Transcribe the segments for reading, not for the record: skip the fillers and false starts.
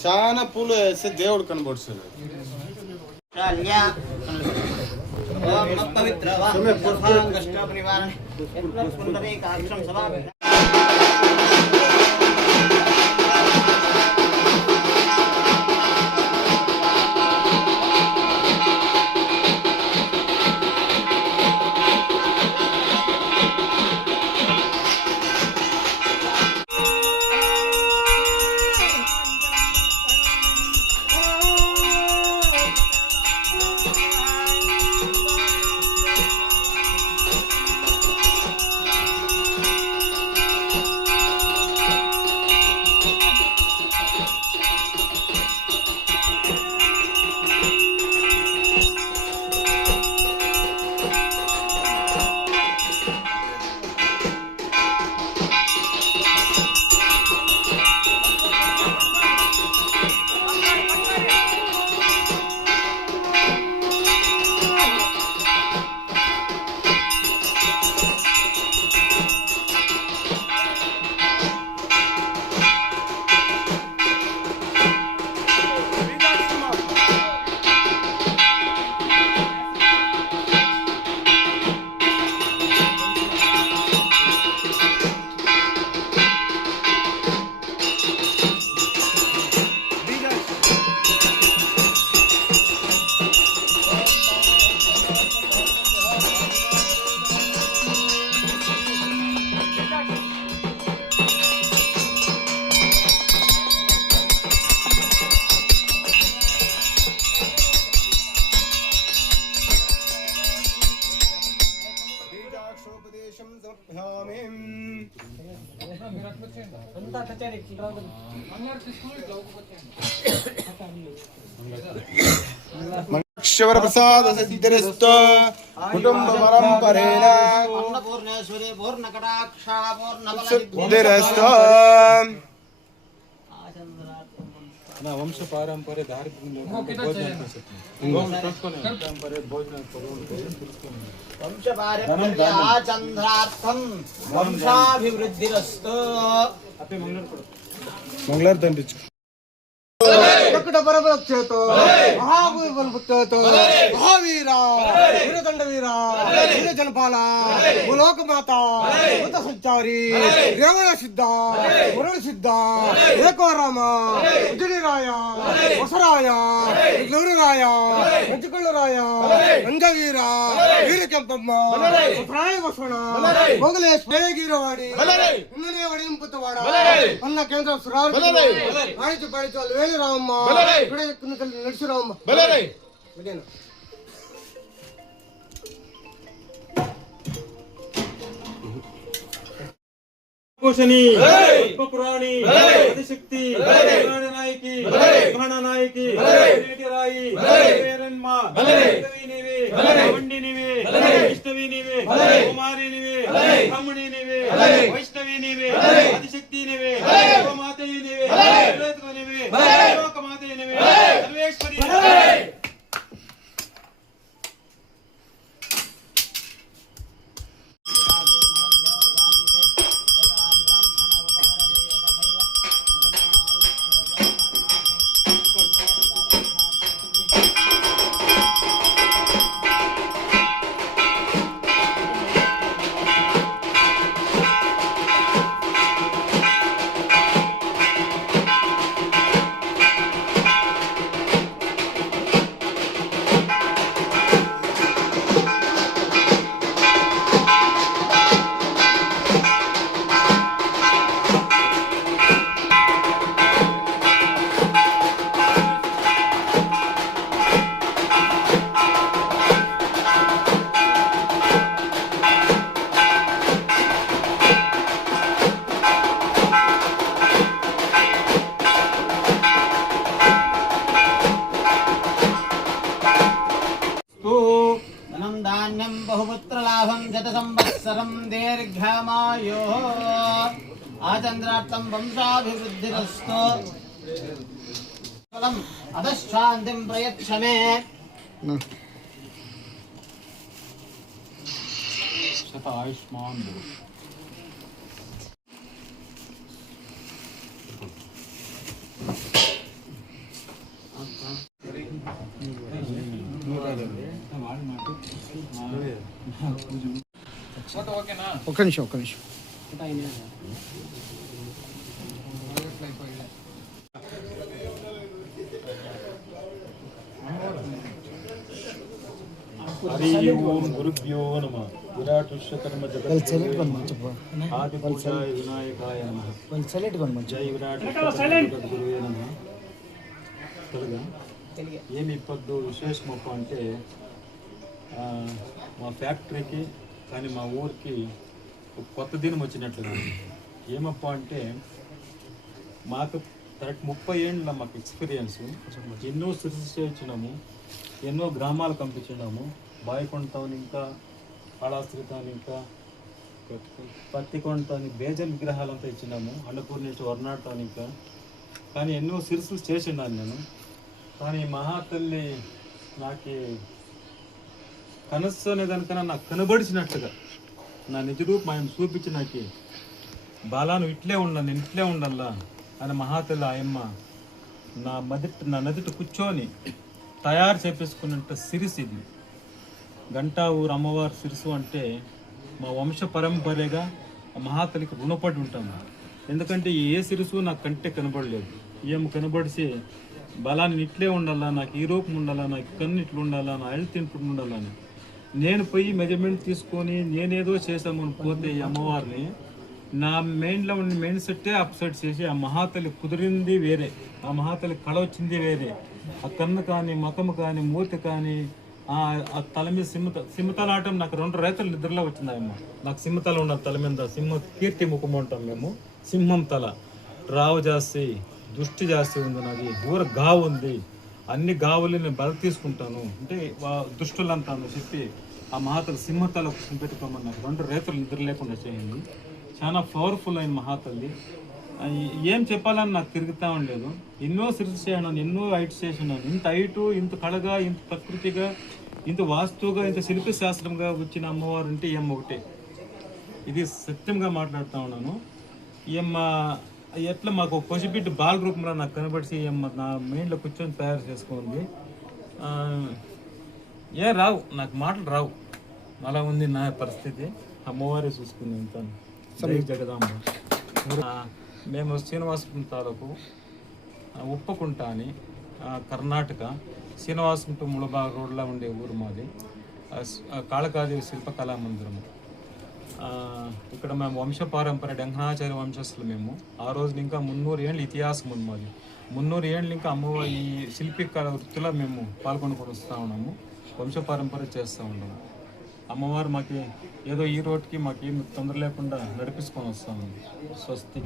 చాలా పూలు వేస్తే దేవుడు కనబడుతుంది. అక్షర ప్రసాద సిద్ధిరస్తో కుటుంబ పరంపరేణ అన్నపూర్ణేశ్వరి పూర్ణ కటాక్ష పూర్ణ బల సిద్ధిరస్తో నా వంశ పారంపర్య దారిద్ర్యంలో వంశాభివృద్ధిరస్తు మంగళారతి అంటించు మహావీర వీరదండ వీర వీర జనపాల లోకమాత భూత సంచారి రేవణ సిద్ధ వరుణ సిద్ధ ఏకోరామ ఉజనిరాయ వసరాయ గౌరరాయ మంచుకొండరాయ గంగవీర వీర చెంపమ్మ ప్రాయ వసవణ మొగలేశ్ గీరవాడి ఉన్ననే వడింపుతవాడ అన్న కేంద్రం సురారు ఆడిచు పాడిచు వేలు రామమ్మ నడిచి రామమ్మ కోశని పురాణి ఆదిశక్తి నాయకి నాయకి రాయి వేరన్మ నీవే వండి నీవే వైష్ణవి నీవే కుమారి నీవే బ్రహ్మణి నీవే వైష్ణవి నీవే ఆదిశక్తి నీవే మాతయ్య నీవే నీవే లోకమాతయ్య నీవే సర్వేశ్వరి बहुपुत्रलाभं शत संवत्सरं दीर्घमायुः आचन्द्रार्थं वंशाभिवृद्धिरस्तु फलम् अधशान्तिं प्रयच्छ मे शत आयुष्मान् ఒక్క నిమిషం हरि ओम गुरुभ्यो नमः विराट विश्वकर्म जगत आदि पूजाय विनायकाय नमः जय विराट जगत गुरुवे नमः ఏమి ఇప్పుడు విశేషమప్ప అంటే మా ఫ్యాక్టరీకి కానీ మా ఊరికి కొత్త దినం వచ్చినట్లుగా ఏమప్ప అంటే మాకు కరెక్ట్ 30 ఏళ్ళ మాకు ఎక్స్పీరియన్స్ ఎన్నో సృష్టి చేయించినాము ఎన్నో గ్రామాలు పంపించినాము బాయికొండ టౌన్ ఇంకా కాళాస్త్రి టౌన్ ఇంకా పత్తికొండ టౌన్ బేజల్ విగ్రహాలంతా ఇచ్చినాము అన్నపూర్ణేశ్వర వర్నాడ్ టౌన్ ఇంకా కానీ ఎన్నో సిరుసులు చేసిన్నాను నేను కానీ మహాతల్లి నాకు కనస్సు అనేదానికన్నా నాకు కనబడిచినట్టుగా నా నిజ రూపం ఆయన చూపించి నాకు బాలాను ఇట్లే ఉండాలి నేను ఇట్లే ఉండాలా అని మహాతల్లి ఆయమ్మ నా నదిట కూర్చొని తయారు చేపించుకున్నట్టు సిరిసు ఇది గంటా ఊరు అమ్మవారి సిరిసు అంటే మా వంశ పరంపరగా ఆ మహాతల్లికి రుణపడి ఉంటాము ఎందుకంటే ఏ సిరుసు నాకు కంటే కనబడలేదు ఏం కనబడిసి బలాన్ని ఇట్లే ఉండాలా నాకు ఈ రూపం ఉండాలా నాకు కన్ను ఇట్లు ఉండాలా నా హెల్త్ ఇంట్లో ఉండాలని నేను పోయి మెజర్మెంట్ తీసుకొని నేనేదో చేసామని పోతే ఈ అమ్మవారిని నా మెయిన్లో ఉన్న మెయిన్ సెట్టే అప్సెట్ చేసి ఆ మహాతల్లి కుదిరింది వేరే ఆ మహాతల్లి కళ వచ్చింది వేరే ఆ కన్ను కానీ మకము కానీ మూతి కానీ ఆ తల మీద సింహతలాటం నాకు 2 రైతులు నిద్రలో వచ్చింది అమ్మ నాకు సింహతల ఉన్నది తల మీద సింహ కీర్తి ముఖం ఉంటాం మేము సింహం తల రావు జాస్తి దృష్టి జాస్తి ఉంది నాది ఊర గావు ఉంది అన్ని గావులు నేను బల తీసుకుంటాను అంటే దుష్టులంతా చెప్పి ఆ మహాతల్లి సింహతల పెట్టుకోమని నాకు 2 రైతులు నిద్ర లేకుండా చేయండి చాలా పవర్ఫుల్ అయిన మహాతల్లి ఏం చెప్పాలని నాకు తిరుగుతూ ఉండలేదు. ఎన్నో సిరీస్ చేయను, ఎన్నో హైట్స్ చేసినాను. ఇంత హైటు, ఇంత కళగా, ఇంత ప్రకృతిగా, ఇంత వాస్తువుగా, ఇంత శిల్ప శాస్త్రంగా వచ్చిన అమ్మవారు అంటే ఈ అమ్మ ఒకటే. ఇది సత్యంగా మాట్లాడుతూ ఉన్నాను. ఈ అమ్మ ఎట్లా మాకు ఒక పసిబిడ్డ బాల రూపంలో నాకు కనబడిసి ఈ అమ్మ నా మైండ్లో కూర్చొని తయారు చేసుకుంది. రావు, నాకు మాటలు రావు, అలా ఉంది నా పరిస్థితి. అమ్మవారే చూసుకుంది ఇంత. జగదాంబ. మేము శ్రీనివాసపురం తాలూకు ఉప్పకుంట అని కర్ణాటక, శ్రీనివాసపురం టు ముళబాగ్ రోడ్లో ఉండే ఊరు మాది. కాళకాదేవి శిల్పకళా మందిరము. ఇక్కడ మేము వంశపారంపర్య డెంకనాచార్య వంశస్థులు మేము. ఆ రోజు ఇంకా 300 ఏళ్ళ ఇతిహాసం ఉంది మాది. 300 ఏళ్ళు ఇంకా అమ్మవారి ఈ శిల్పి కళ వృత్తిలో మేము పాల్గొని వస్తూ ఉన్నాము. వంశపారంపర్య చేస్తూ ఉన్నాము. అమ్మవారు మాకు ఏదో ఈ రోడ్కి మాకేం తొందర లేకుండా నడిపించుకొని వస్తూ ఉంది. స్వస్తి.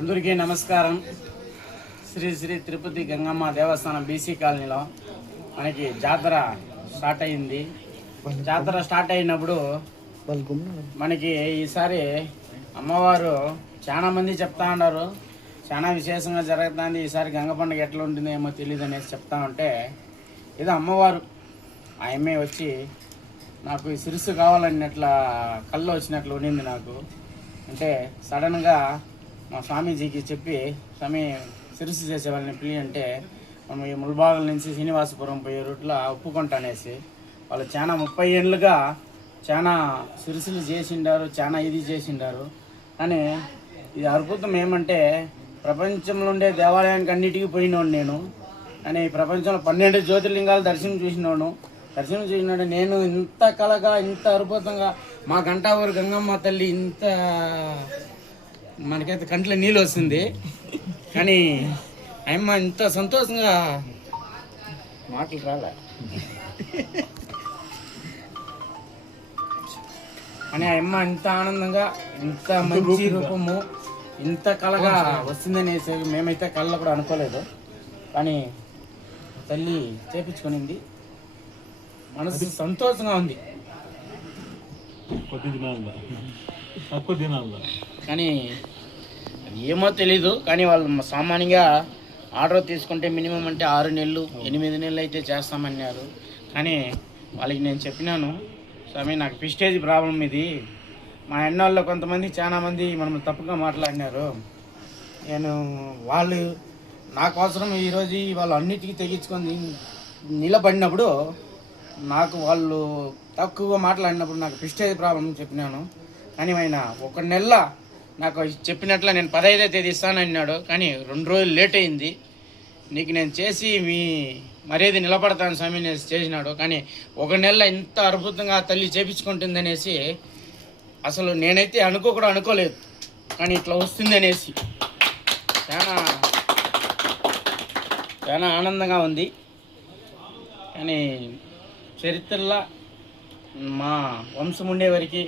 అందరికీ నమస్కారం. శ్రీ శ్రీ తిరుపతి గంగమ్మ దేవస్థానం బీసీ కాలనీలో మనకి జాతర స్టార్ట్ అయింది. జాతర స్టార్ట్ అయినప్పుడు మనకి ఈసారి అమ్మవారు చాలా మంది చెప్తా ఉన్నారు, చాలా విశేషంగా జరుగుతుంది, ఈసారి గంగ పండుగ ఎట్లా ఉంటుంది ఏమో తెలియదు అనేసి చెప్తా ఉంటే, ఇది అమ్మవారు ఆయమ్మే వచ్చి నాకు ఈ సిరుసు కావాలన్నట్లా కళ్ళు వచ్చినట్లు ఉండింది నాకు. అంటే సడన్గా మా స్వామీజీకి చెప్పి, స్వామి సిరుసు చేసే వాళ్ళని పిల్లి అంటే, మనం ఈ ముల్బాగుల నుంచి శ్రీనివాసపురం పోయే రూట్లో ఉప్పుకుంట అనేసి వాళ్ళు చాలా 30 ఏళ్ళుగా చాలా సిరుసులు చేసిండారు, చాలా ఇది చేసిండారు. కానీ ఇది అద్భుతం ఏమంటే, ప్రపంచంలో ఉండే దేవాలయానికి అన్నిటికీ పోయినోడు నేను. కానీ ప్రపంచంలో 12 జ్యోతిర్లింగాలు దర్శనం చూసినాడు నేను. ఇంత కళగా, ఇంత అద్భుతంగా మా గంటావూరు గంగమ్మ తల్లి ఇంత మనకైతే కంట్లో నీళ్ళు వస్తుంది. కానీ అమ్మ ఇంత సంతోషంగా మాటలు రాలే అని అమ్మ ఇంత ఆనందంగా, ఇంత మంచి రూపము, ఇంత కళగా వస్తుందనేసి మేమైతే కళ్ళలో కూడా అనుకోలేదు. కానీ తల్లి చేపించుకునింది, మనసు సంతోషంగా ఉంది. తక్కువ దినాల్లో కానీ ఏమో తెలీదు. కానీ వాళ్ళు సామాన్యంగా ఆర్డర్ తీసుకుంటే మినిమం అంటే 6 నెలలు 8 నెలలు అయితే చేస్తామన్నారు. కానీ వాళ్ళకి నేను చెప్పినాను, స్వామి నాకు ప్రెస్టేజ్ ప్రాబ్లం ఇది. మా అన్నోళ్ళు కొంతమంది చాలా మంది మనం తప్పుగా మాట్లాడినారు. నేను వాళ్ళు నా కోసం ఈరోజు వాళ్ళు అన్నిటికీ తెగించుకొని నిలబడినప్పుడు, నాకు వాళ్ళు తక్కువగా మాట్లాడినప్పుడు నాకు ప్రెస్టేజ్ ప్రాబ్లం చెప్పినాను. కానీ ఆయన 1 నెల నాకు చెప్పినట్లు నేను 15వ తేదీ ఇస్తానన్నాడు. కానీ 2 రోజులు లేట్ అయింది. నీకు నేను చేసి మీ మర్యాద నిలబడతాను స్వామి అనేసి చేసినాడు. కానీ 1 నెల ఇంత అద్భుతంగా తల్లి చేపించుకుంటుందనేసి అసలు నేనైతే అనుకోలేదు. కానీ ఇట్లా వస్తుంది అనేసి చాలా ఆనందంగా ఉంది. కానీ చరిత్రలో మా వంశం ఉండేవారికి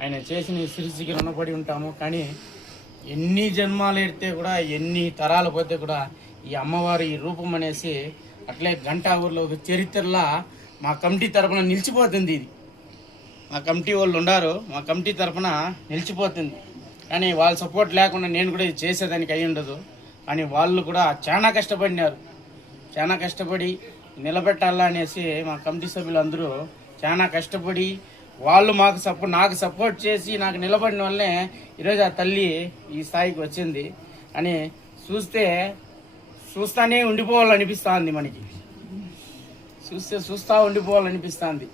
ఆయన చేసిన సిరిసికి రుణపడి ఉంటాము. కానీ ఎన్ని జన్మాలు ఎడితే కూడా, ఎన్ని తరాలు పోతే కూడా ఈ అమ్మవారి ఈ రూపం అనేసి అట్లే గంటా ఊర్లో ఒక చరిత్రలా మా కమిటీ తరపున నిలిచిపోతుంది. ఇది మా కమిటీ వాళ్ళు ఉన్నారు, మా కమిటీ తరపున నిలిచిపోతుంది. కానీ వాళ్ళ సపోర్ట్ లేకుండా నేను కూడా ఇది చేసేదానికి అయి ఉండదు. కానీ వాళ్ళు కూడా చాలా కష్టపడినారు. చాలా కష్టపడి నిలబెట్టాలా అనేసి మా కమిటీ సభ్యులు అందరూ చాలా కష్టపడి వాళ్ళు నాకు సపోర్ట్ చేసి నాకు నిలబడిన వల్లనే ఈరోజు ఆ తల్లి ఈ స్థాయికి వచ్చింది. అని చూస్తానే ఉండిపోవాలనిపిస్తుంది. మనకి చూస్తూ ఉండిపోవాలనిపిస్తుంది.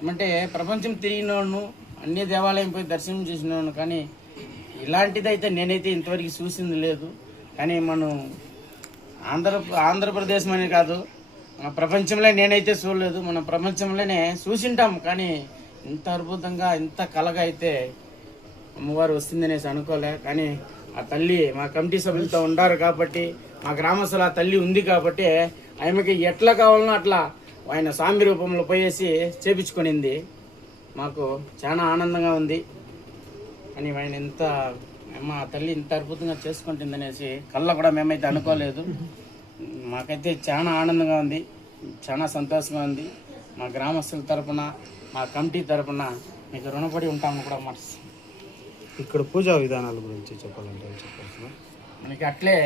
ఏమంటే ప్రపంచం తిరిగినోను, అన్ని దేవాలయం పోయి దర్శనం చేసినోను, కానీ ఇలాంటిదైతే నేనైతే ఇంతవరకు చూసింది లేదు. కానీ మనం ఆంధ్రప్రదేశ్ అనే కాదు, మన ప్రపంచంలో నేనైతే చూడలేదు. మనం ప్రపంచంలోనే చూసింటాం. కానీ ఇంత అద్భుతంగా, ఇంత కళగా అయితే అమ్మవారు వస్తుందనేసి అనుకోలే. కానీ ఆ తల్లి మా కమిటీ సభ్యులతో ఉండారు కాబట్టి, మా గ్రామస్తులు ఆ తల్లి ఉంది కాబట్టి ఆమెకి ఎట్లా కావాలనో అట్లా ఆయన స్వామి రూపంలో పోయేసి చేపించుకునింది. మాకు చాలా ఆనందంగా ఉంది. అని ఆయన ఆ తల్లి ఇంత అద్భుతంగా చేసుకుంటుందనేసి కళ్ళ కూడా మేమైతే అనుకోలేదు. మాకైతే చాలా ఆనందంగా ఉంది, చాలా సంతోషంగా ఉంది. మా గ్రామస్తుల తరపున, మా కమిటీ తరపున మీకు రుణపడి ఉంటాము కూడా మాట. ఇక్కడ పూజా విధానాల గురించి చెప్పాలంటే చెప్పాల్సిన మనకి అట్లే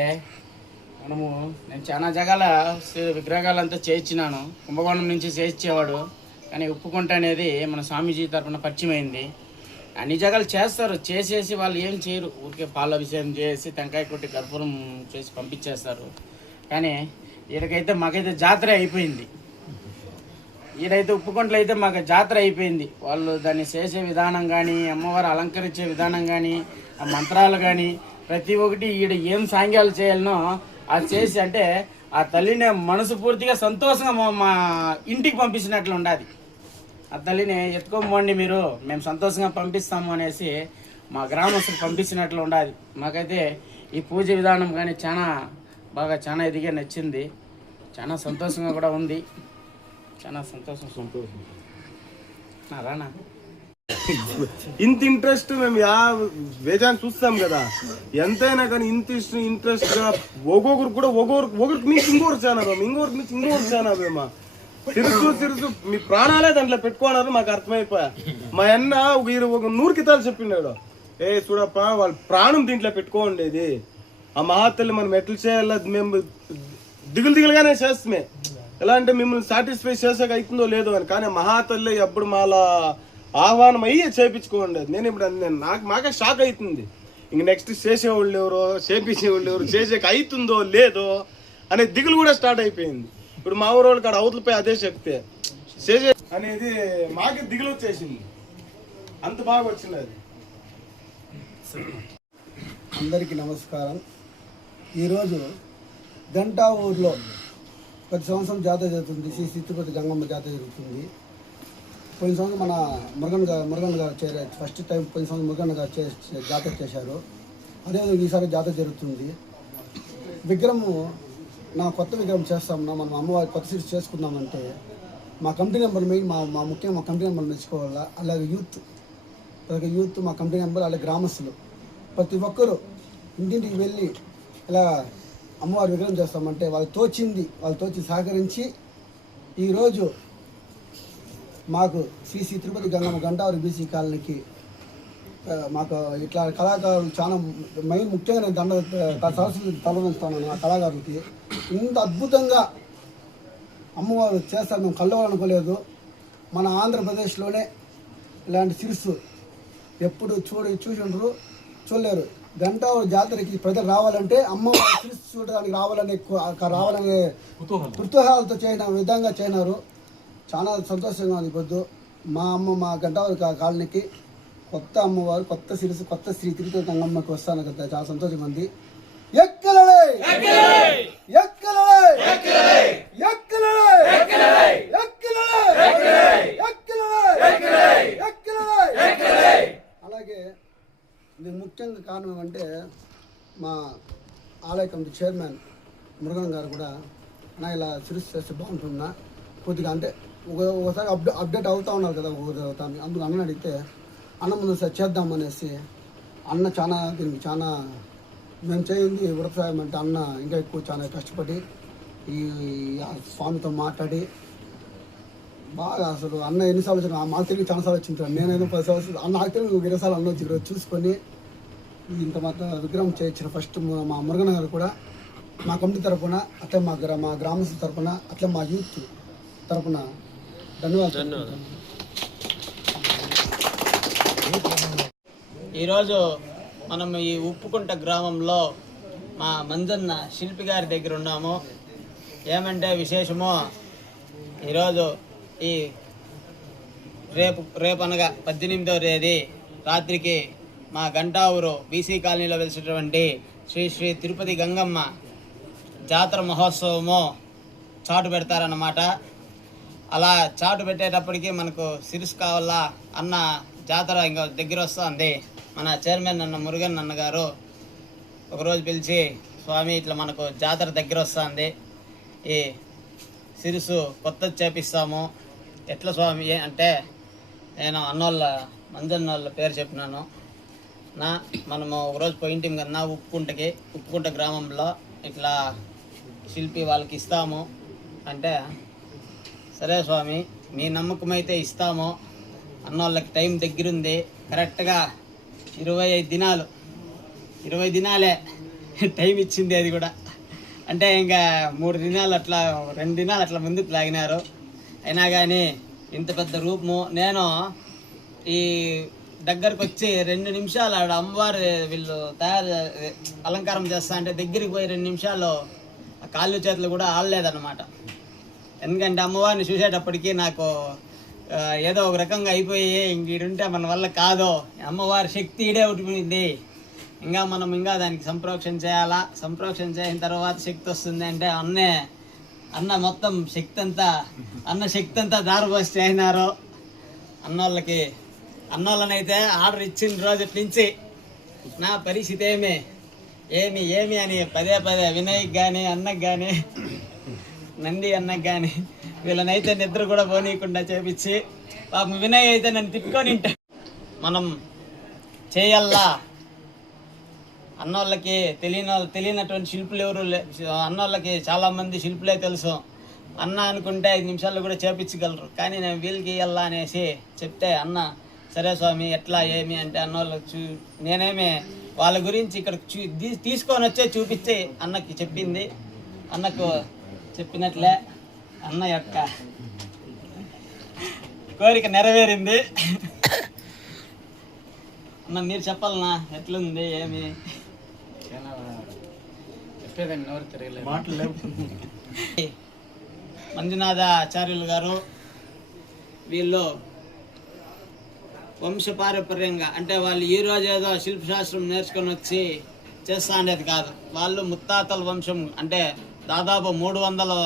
నేను చాలా జగాల విగ్రహాలంతా చేయించినాను. కుంభకోణం నుంచి చేయించేవాడు, కానీ ఉప్పుకుంట అనేది మన స్వామీజీ తరఫున పరిచయం అయింది. అన్ని జగాలు చేస్తారు, చేసేసి వాళ్ళు ఏం చేయరు, ఊరికే పాల అభిషేకం చేసి టెంకాయ కొట్టి కర్పూరం చేసి పంపించేస్తారు. కానీ ఈడకైతే మాకైతే జాతర అయిపోయింది. ఈడైతే ఉప్పుకుంటలో అయితే మాకు జాతర అయిపోయింది. వాళ్ళు దాన్ని చేసే విధానం కానీ, అమ్మవారు అలంకరించే విధానం కానీ, ఆ మంత్రాలు కానీ ప్రతి ఒక్కటి ఈడ ఏం సాంగ్యాలు చేయాలనో అది చేసి, అంటే ఆ తల్లిని మనసు పూర్తిగా సంతోషంగా మా ఇంటికి పంపించినట్లు ఉండాలి. ఆ తల్లిని ఎత్తుకోమండి మీరు, మేము సంతోషంగా పంపిస్తాము అనేసి మా గ్రామస్తులు పంపించినట్లు ఉండాలి. మాకైతే ఈ పూజ విధానం కానీ చాలా ఇదిగా నచ్చింది. చాలా సంతోషంగా కూడా ఉంది. చాలా సంతోషం రానా ఇంత ఇంట్రెస్ట్ మేము వేజాన్ని చూస్తాం కదా, ఎంతైనా కానీ ఇంట్రెస్ట్ గా ఒక్కొక్కరు కూడా ఒకరికి మించి ఇంకొకరు చానా ఇంకొకరికి మించి ఇంకొకరు చానా మేమా సిరుసు మీ ప్రాణాలే దాంట్లో పెట్టుకోన్నారు. మాకు అర్థమైపోయా. మా అన్న ఒక 100 కితాలు చెప్పిండాడు, చూడప్ప వాళ్ళ ప్రాణం దీంట్లో పెట్టుకోండేది, ఆ మహాతల్లి మనం ఎట్లా చేయాల మేము దిగులుగానే చేస్తామే. ఎలా అంటే మిమ్మల్ని సాటిస్ఫై చేసాక అవుతుందో లేదో అని, కానీ మహాతల్లి ఎప్పుడు మాలా ఆహ్వానం అయ్యి చేయించుకోండి. నేను ఇప్పుడు మాకే షాక్ అవుతుంది. ఇంక నెక్స్ట్ చేసేవాళ్ళు ఎవరో, చేపించేవాళ్ళు ఎవరు, చేసేక అవుతుందో లేదో అనే దిగులు కూడా స్టార్ట్ అయిపోయింది. ఇప్పుడు మా ఊరోళ్ళకి కాడ అవతలపై అదే చెప్తే చేసే అనేది మాకే దిగులు వచ్చేసింది. అంత బాగా వచ్చింది అది. అందరికీ నమస్కారం. ఈరోజు గంటా ఊర్లో ప్రతి సంవత్సరం జాతర జరుగుతుంది. శ్రీ తిరుపతి గంగమ్మ జాతర జరుగుతుంది. పోయిన సంవత్సరం మన మురుగన్ గారు ఫస్ట్ టైం పోయిన సంవత్సరం మురుగన్ గారు జాతర చేశారు. అదేవిధంగా ఈసారి జాతర జరుగుతుంది. విగ్రహము కొత్త విగ్రహం చేస్తామన్నా, మనం అమ్మవారి కొత్త సిరీస్ చేసుకుందామంటే మా కమిటీ నెంబర్ మెయిన్ ముఖ్యంగా మా కమిటీ నెంబర్ మెచ్చుకోవాలా. అలాగే యూత్ మా కమిటీ నెంబర్, అలాగే గ్రామస్తులు ప్రతి ఒక్కరూ ఇంటింటికి వెళ్ళి ఇలా అమ్మవారి విగ్రహం చేస్తామంటే వాళ్ళు తోచి సహకరించి ఈరోజు మాకు శ్రీ తిరుపతి గంగమ్మ గంటావరి బీసీ కాలనీకి మాకు ఇట్లా కళాకారులు చాలా ముఖ్యంగా నేను సరస్వతి తలవంచుతాను. ఆ కళాకారులకి ఇంత అద్భుతంగా అమ్మవారు చేస్తారు మేము కళ్ళవాలనుకోలేదు. మన ఆంధ్రప్రదేశ్లోనే ఇలాంటి సిరుసు ఎప్పుడు చూసిండ్రు, చూడలేరు. గంటావరి జాతరకి ప్రజలు రావాలంటే అమ్మవారి సిరుసు చూడడానికి రావాలనే కుతూహలాలతో విధంగా చేసినారు. చాలా సంతోషంగా ఉంది. పొద్దు మా గంటావరి కాలనీకి కొత్త అమ్మవారు, కొత్త సిరుసు, కొత్త శ్రీ తిరుపతి గంగమ్మకి వస్తాను కదా, చాలా సంతోషంగా ఉంది. అలాగే ఇది ముఖ్యంగా కారణం ఏమంటే మా ఆలయ కమిటీ చైర్మన్ మురుగన్ గారు కూడా ఇలా సిరీస్ చేస్తే బాగుంటున్నా కొద్దిగా, అంటే ఒకసారి అప్డేట్ అవుతూ ఉన్నారు కదా, అవుతాను. అందుకు అన్న అడిగితే అన్న ముందు సార్ చేద్దామనేసి అన్న దీనికి చాలా మేము చేయింది వ్యవసాయం అంటే అన్న ఇంకా ఎక్కువ చాలా కష్టపడి ఈ స్వామితో మాట్లాడి బాగా అసలు అన్న ఎన్నిసార్లు వచ్చిన మాకు తిరిగి చాలాసార్లు వచ్చింటాను. నేనేదో 10 సంవత్సరాలు అన్న నాకు తిరిగి 20 సార్లు అన్న వచ్చి చూసుకొని ఇంత మాత్రం విగ్రహం చేయించిన ఫస్ట్ మా మురుగన్ గారు కూడా మా కమిటీ తరఫున, అట్లే మా గ్రామస్తుల తరఫున, అట్లే మా యూత్ తరఫున ధన్యవాదాలు. ఈరోజు మనం ఈ ఉప్పుకుంట గ్రామంలో మా మంజన్న శిల్పి గారి దగ్గర ఉన్నాము. ఏమంటే విశేషమో, ఈరోజు ఈ రేపు అనగా 18వ తేదీ రాత్రికి మా గంటావూరు బీసీ కాలనీలో వెలిసినటువంటి శ్రీ తిరుపతి గంగమ్మ జాతర మహోత్సవము చాటు పెడతారన్నమాట. అలా చాటు పెట్టేటప్పటికి మనకు సిరుసు కావాలా అన్న జాతర ఇంకా దగ్గర వస్తుంది. మన చైర్మన్ అన్న మురుగన్ అన్న గారు ఒకరోజు పిలిచి, స్వామి ఇట్లా మనకు జాతర దగ్గర వస్తుంది, ఈ సిరుసు కొత్తది చేపిస్తాము, ఎట్లా స్వామి అంటే నేను అన్నోళ్ళ మంజన్న వాళ్ళ పేరు చెప్పినాను. మనము ఒకరోజు పోయింటాం కదా ఉప్పుకుంట గ్రామంలో ఇట్లా శిల్పి వాళ్ళకి ఇస్తాము అంటే, సరే స్వామి మీ నమ్మకం అయితే ఇస్తాము, అన్నోళ్ళకి టైం దగ్గరుంది. కరెక్ట్గా 25 దినాలు 20 దినాలే టైం ఇచ్చింది. అది కూడా అంటే ఇంకా 3 దినాలు అట్లా 2 దినాలు అట్లా ముందుకు లాగినారు. అయినా కానీ ఇంత పెద్ద రూపము నేను ఈ దగ్గరకు వచ్చి 2 నిమిషాలు ఆడ అమ్మవారు వీళ్ళు అలంకారం చేస్తా అంటే దగ్గరికి పోయి 2 నిమిషాలు ఆ కాళ్ళు చేతులు కూడా ఆడలేదన్నమాట. ఎందుకంటే అమ్మవారిని చూసేటప్పటికి నాకు ఏదో ఒక రకంగా అయిపోయి ఇంకీడుంటే మన వల్ల కాదో, అమ్మవారి శక్తి ఈడే ఉట్టిపోయింది, ఇంకా దానికి సంప్రోక్షణ చేయాలా, సంప్రోక్షణ చేసిన తర్వాత శక్తి వస్తుంది అంటే అన్న మొత్తం శక్తి అంతా దారిపోసి చేసినారు. అన్నోళ్ళనైతే ఆర్డర్ ఇచ్చిన రోజు నుంచి నా పరిస్థితి ఏమి అని పదే వినయ్కి కానీ అన్నకు కానీ నంది అన్నకు కానీ వీళ్ళనైతే నిద్ర కూడా పోనీయకుండా చేపించి పాపం వినయ్ అయితే నన్ను తిట్టుకొని మనం చేయల్లా. అన్నోళ్ళకి తెలియనటువంటి శిల్పులు ఎవరు అన్నోళ్ళకి చాలామంది శిల్పులే తెలుసు. అన్న అనుకుంటే 5 నిమిషాల్లో కూడా చేపించగలరు, కానీ నేను వీళ్ళకి ఇయ్యాలా అనేసి చెప్తే అన్న సరే స్వామి ఎట్లా ఏమి అంటే అన్నోళ్ళకి నేనేమి వాళ్ళ గురించి ఇక్కడ తీసుకొని వచ్చే చూపించి అన్నకి చెప్పింది. అన్నకు చెప్పినట్లే అన్న యొక్క కోరిక నెరవేరింది. అన్న మీరు చెప్పాలన్నా ఎట్లుంది ఏమి చెప్పేదాన్ని నోరు తిరగలేదు. మాటలు మంజునాథాచార్యులు గారు వీళ్ళు వంశపారంపర్యంగా అంటే వాళ్ళు ఈ రోజు ఏదో శిల్పశాస్త్రం నేర్చుకొని వచ్చి చేస్తా అనేది కాదు. వాళ్ళు ముత్తాతల వంశం అంటే దాదాపు 300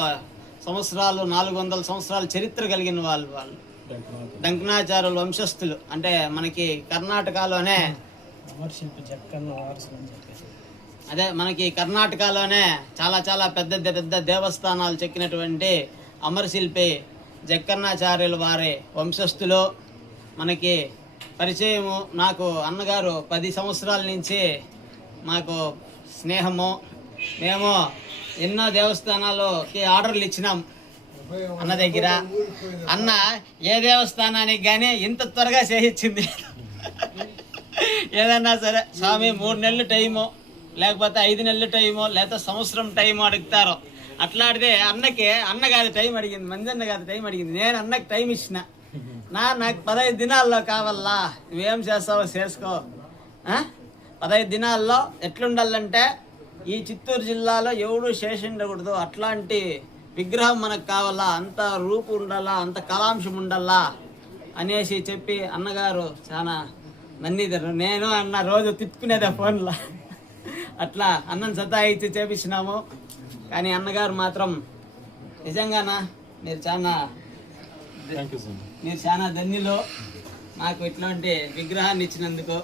సంవత్సరాలు 400 సంవత్సరాల చరిత్ర కలిగిన వాళ్ళు డంకనాచార్యుల వంశస్థులు. అంటే మనకి కర్ణాటకలోనే చాలా పెద్ద దేవస్థానాలు చెక్కినటువంటి అమరశిల్పి జక్కన్నాచార్యుల వారి వంశస్థులు మనకి పరిచయము. నాకు అన్నగారు 10 సంవత్సరాల నుంచి మాకు స్నేహము. మేము ఎన్నో దేవస్థానాలకి ఆర్డర్లు ఇచ్చినాం అన్న దగ్గర. అన్న ఏ దేవస్థానానికి కానీ ఇంత త్వరగా చేయించింది ఏదన్నా సరే స్వామి 3 నెలలు టైము, లేకపోతే 5 నెలలు టైము, లేకపోతే సంవత్సరం టైము అడుగుతారు. అట్లాడితే అన్న కాదు టైం అడిగింది, మంజన్న కాదు టైం అడిగింది. నేను అన్నకి టైం ఇచ్చిన. నాకు 15 దినాల్లో కావాలా, నువ్వేం చేస్తావో చేసుకో. 15 దినాల్లో ఎట్లుండాలంటే ఈ చిత్తూరు జిల్లాలో ఎవడు చేసిండకూడదు అట్లాంటి విగ్రహం మనకు కావాలా, అంత రూపు ఉండాలా, అంత కళాంశం ఉండాలా అనేసి చెప్పి అన్నగారు చాలా నన్నిద్దరు నేను అన్న రోజు తిట్టుకునేదే ఫోన్లో. అట్లా అన్నని సతాయిచ్చి చేపించినాము. కానీ అన్నగారు మాత్రం నిజంగానా మీరు చాలా ధన్యులు. నాకు ఇట్లాంటి విగ్రహాన్ని ఇచ్చినందుకు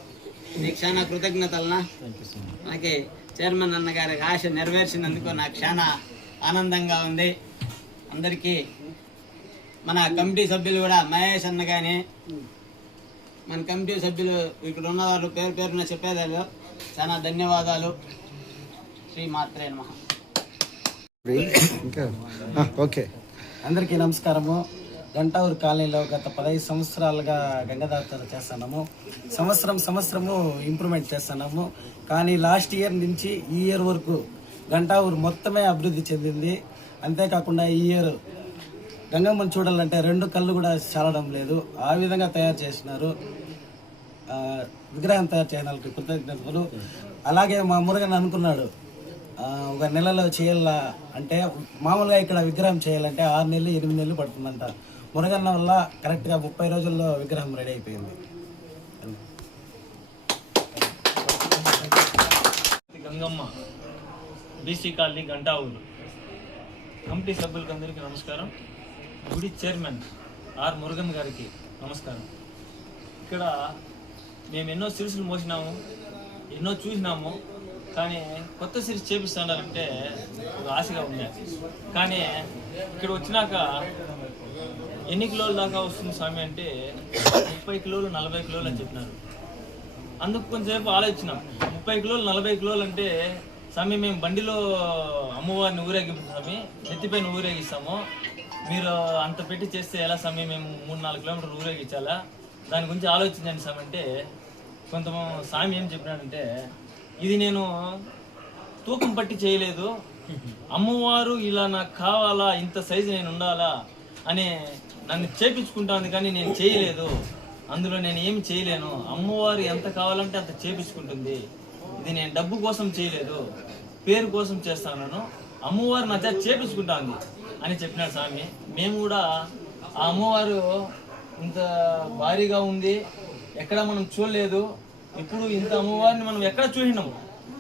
నీకు చాలా కృతజ్ఞతలనా. నాకే చైర్మన్ అన్నగారి ఆశ నెరవేర్చినందుకు నాకు చాలా ఆనందంగా ఉంది. అందరికీ మన కమిటీ సభ్యులు కూడా మహేష్ అన్న కానీ మన కమిటీ సభ్యులు ఇక్కడ ఉన్నవారు పేరున చెప్పేదారు చాలా ధన్యవాదాలు. శ్రీ మాత్రే నమః. ఓకే, అందరికీ నమస్కారము. గంటావూరు కాలనీలో గత 15 సంవత్సరాలుగా గంగాధార చేస్తున్నాము. సంవత్సరము ఇంప్రూవ్మెంట్ చేస్తున్నాము. కానీ లాస్ట్ ఇయర్ నుంచి ఈ ఇయర్ వరకు గంటావూరు మొత్తమే అభివృద్ధి చెందింది. అంతేకాకుండా ఈ ఇయర్ గంగమ్మని చూడాలంటే 2 కళ్ళు కూడా చాలడం లేదు, ఆ విధంగా తయారు చేసినారు. విగ్రహం తయారు చేయడం కృతజ్ఞతలు. అలాగే మా మురుగన్ అనుకున్నాడు 1 నెలలో చేయాల అంటే, మామూలుగా ఇక్కడ విగ్రహం చేయాలంటే 6 నెలలు 8 నెలలు పడుతుందంట. మురుగన్న వల్ల కరెక్ట్గా 30 రోజుల్లో విగ్రహం రెడీ అయిపోయింది. Gangamma BC colony Gantavooru committee సభ్యులకు అందరికీ నమస్కారం. గుడి చైర్మన్ ఆర్ మురుగన్ గారికి నమస్కారం. ఇక్కడ మేము ఎన్నో సిరిసులు మోసినాము, ఎన్నో చూసినాము. కానీ కొత్త సిరీస్ చేపిస్తున్నారంటే ఒక ఆశగా ఉంది. కానీ ఇక్కడ వచ్చినాక ఎన్ని కిలోల దాకా వస్తుంది స్వామి అంటే 30 కిలోలు 40 కిలోలు అని చెప్పినారు. అందుకు కొంచెంసేపు ఆలోచించినాం. 30 కిలోలు 40 కిలోలు అంటే స్వామి మేము బండిలో అమ్మవారిని ఊరేగిస్తాము, స్వామి నెత్తిపైన ఊరేగిస్తాము, మీరు అంత పెట్టి చేస్తే ఎలా స్వామి, మేము 3-4 కిలోమీటర్లు ఊరేగించాలా, దాని గురించి ఆలోచించండి స్వామి అంటే కొంతమంది స్వామి ఏం చెప్పినాడంటే ఇది నేను తూకం పట్టి చేయలేదు, అమ్మవారు ఇలా నాకు కావాలా, ఇంత సైజు నేను ఉండాలా అని నన్ను చేపించుకుంటాను కానీ నేను చేయలేదు, అందులో నేను ఏమి చేయలేను, అమ్మవారు ఎంత కావాలంటే అంత చేపించుకుంటుంది, ఇది నేను డబ్బు కోసం చేయలేదు, పేరు కోసం చేస్తాను, అమ్మవారు నా చేత చేపించుకుంటాంది అని చెప్పినాడు స్వామి. మేము కూడా ఆ అమ్మవారు ఇంత భారీగా ఉంది, ఎక్కడ మనం చూడలేదు, ఇప్పుడు ఇంత అమ్మవారిని మనం ఎక్కడ చూసినాము,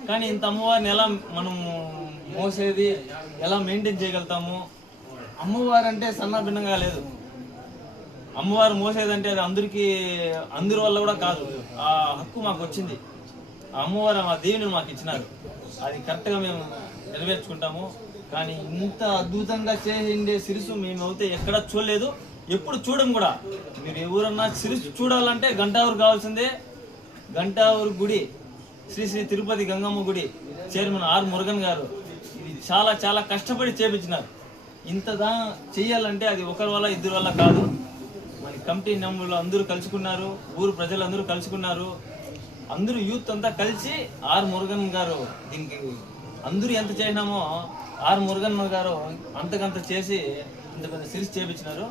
కానీ ఇంత అమ్మవారిని ఎలా మనం మోసేది, ఎలా మెయింటైన్ చేయగలుగుతాము. అమ్మవారు అంటే సన్నభిన్నంగా లేదు, అమ్మవారు మోసేదంటే అది అందరి వల్ల కూడా కాదు, ఆ హక్కు మాకు వచ్చింది, ఆ అమ్మవారు ఆ దేవుని మాకు ఇచ్చినారు, అది కరెక్ట్గా మేము నెరవేర్చుకుంటాము. కానీ ఇంత అద్భుతంగా చేసిండే సిరుసు మేమైతే ఎక్కడ చూడలేదు, ఎప్పుడు చూడం కూడా. మీరు ఎవరన్నా సిరుసు చూడాలంటే గంటావూరు కావాల్సిందే. గంటావూరు గుడి శ్రీ శ్రీ తిరుపతి గంగమ్మ గుడి చైర్మన్ ఆర్ మురుగన్ గారు ఇది చాలా చాలా కష్టపడి చేపించినారు. ఇంతదా చెయ్యాలంటే అది ఒకరి వల్ల ఇద్దరి వల్ల కాదు, మన కమిటీ మెంబర్లు అందరూ కలుసుకున్నారు, ఊరు ప్రజలందరూ కలుసుకున్నారు, అందరూ యూత్ అంతా కలిసి ఆర్ మురుగన్ గారు దీనికి అందరూ ఎంత చేసినామో ఆర్ మురుగన్ గారు అంతకంత చేసి ఇంత పెద్ద సిరీస్ చేపించినారు.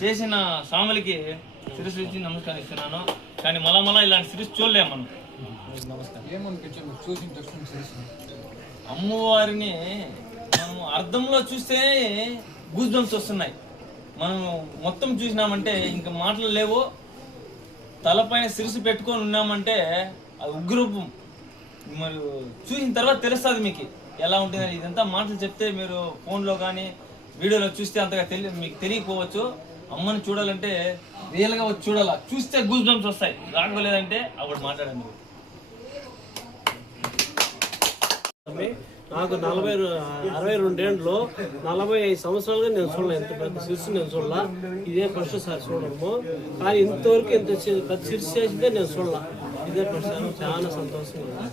చేసిన స్వాములకి సిరీస్ ఇచ్చి నమస్కరిస్తున్నాను. కానీ మళ్ళా ఇలాంటి సిరీస్ చూడలేము మనం. నమస్కారం. అమ్మవారిని మనం అర్థంలో చూస్తే గూస్ బంప్స్ వస్తున్నాయి, మనం మొత్తం చూసినామంటే ఇంకా మాటలు లేవు. తలపైన సిరిసి పెట్టుకొని ఉన్నామంటే అది ఉగ్రూపం, మరి చూసిన తర్వాత తెలుస్తుంది మీకు ఎలా ఉంటుంది. ఇదంతా మాటలు చెప్తే మీరు ఫోన్లో కానీ వీడియోలో చూస్తే అంతగా మీకు తెలియకపోవచ్చు. అమ్మని చూడాలంటే రియల్గా వచ్చి చూడాలా, చూస్తే గూస్ బంప్స్ వస్తాయి, రాకపోలేదంటే అప్పుడు మాట్లాడండి. నాకు 62 ఏళ్ళు 45 సంవత్సరాలుగా నేను చూడలే, ఇంత పెద్ద సిరిసి నేను చూడాల, ఇదే ఫస్ట్ సారి చూడడము. కానీ ఇంతవరకు ఇంత పెద్ద సిరిసి చేసిందే నేను చూడాల, ఇదే ఫస్ట్ సారి. చాలా సంతోషంగా.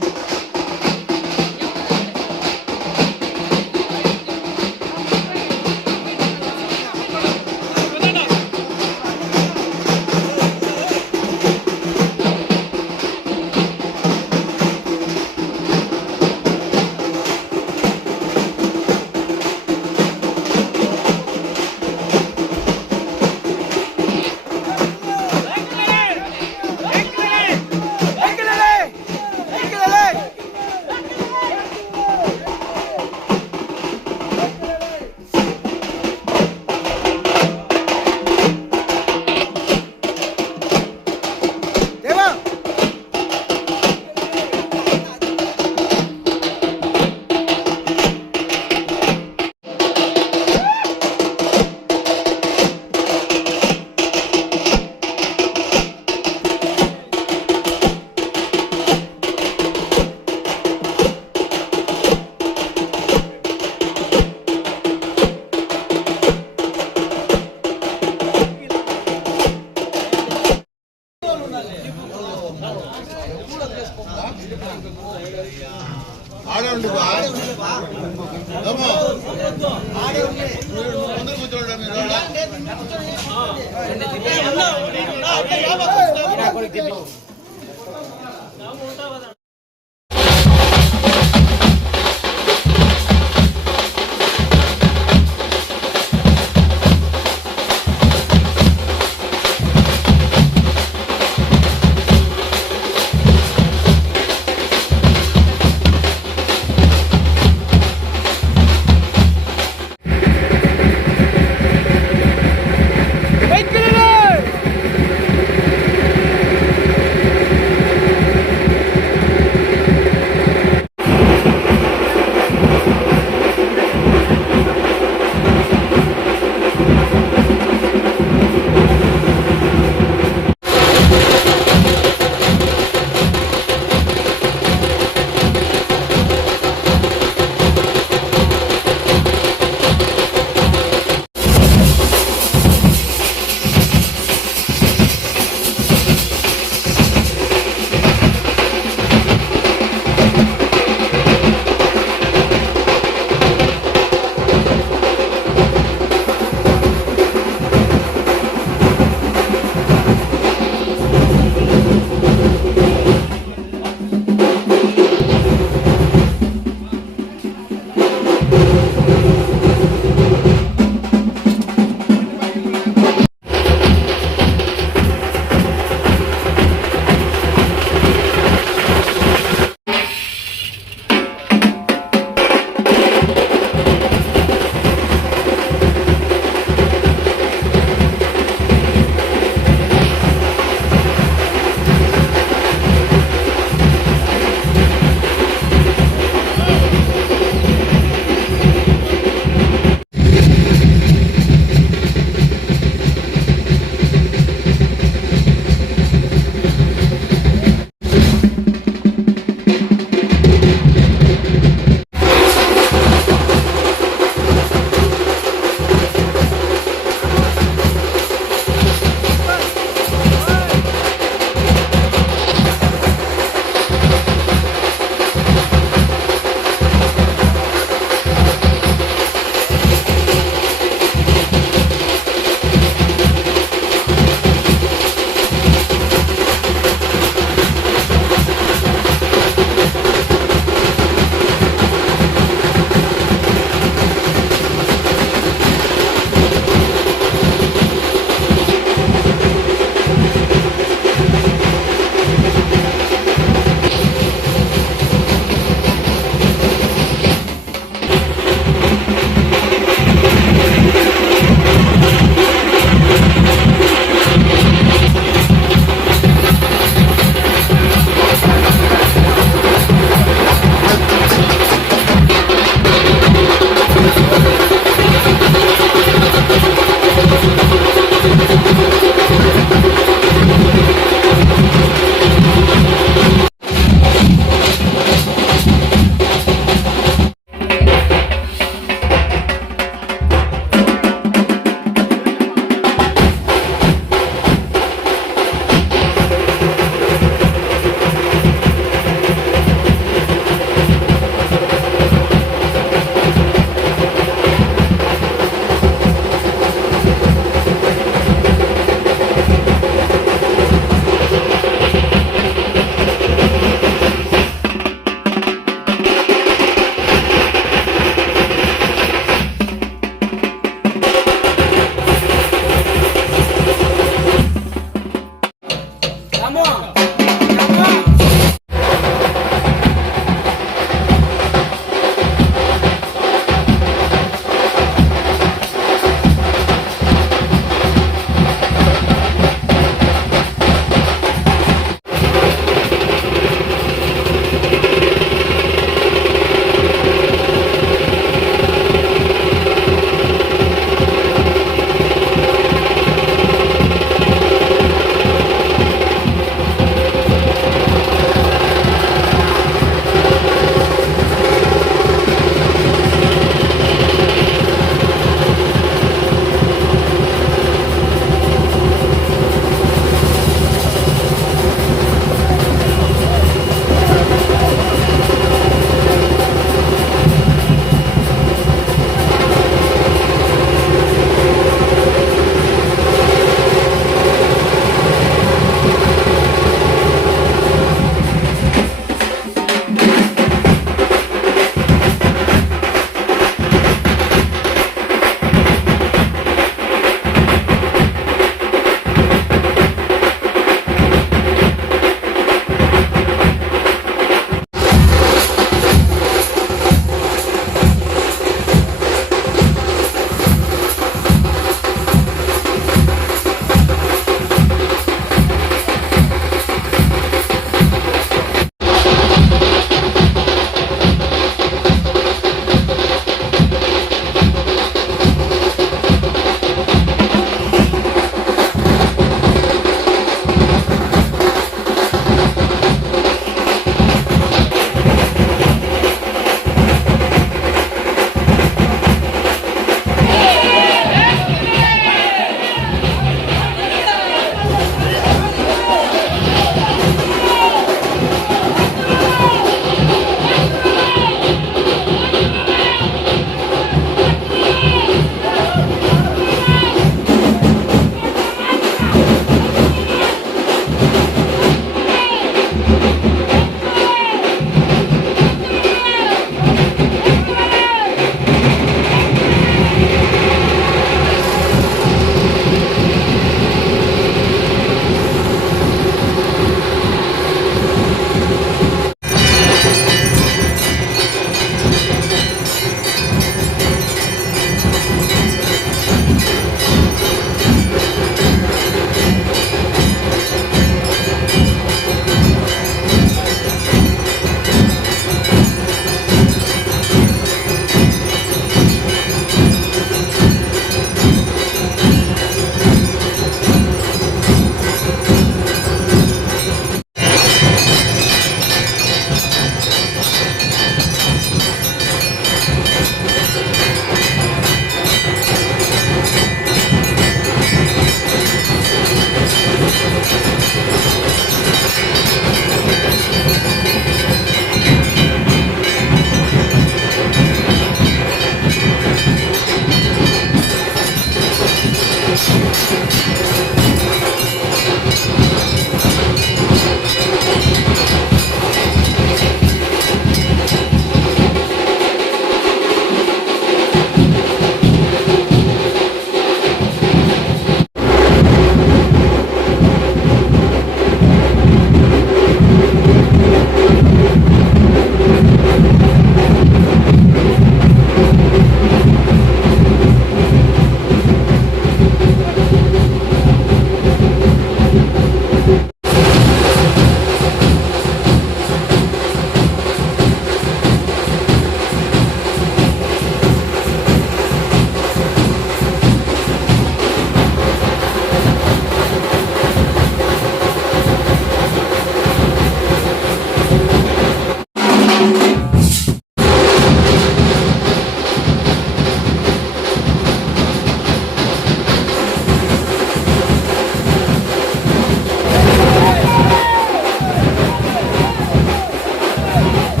నమస్కారం.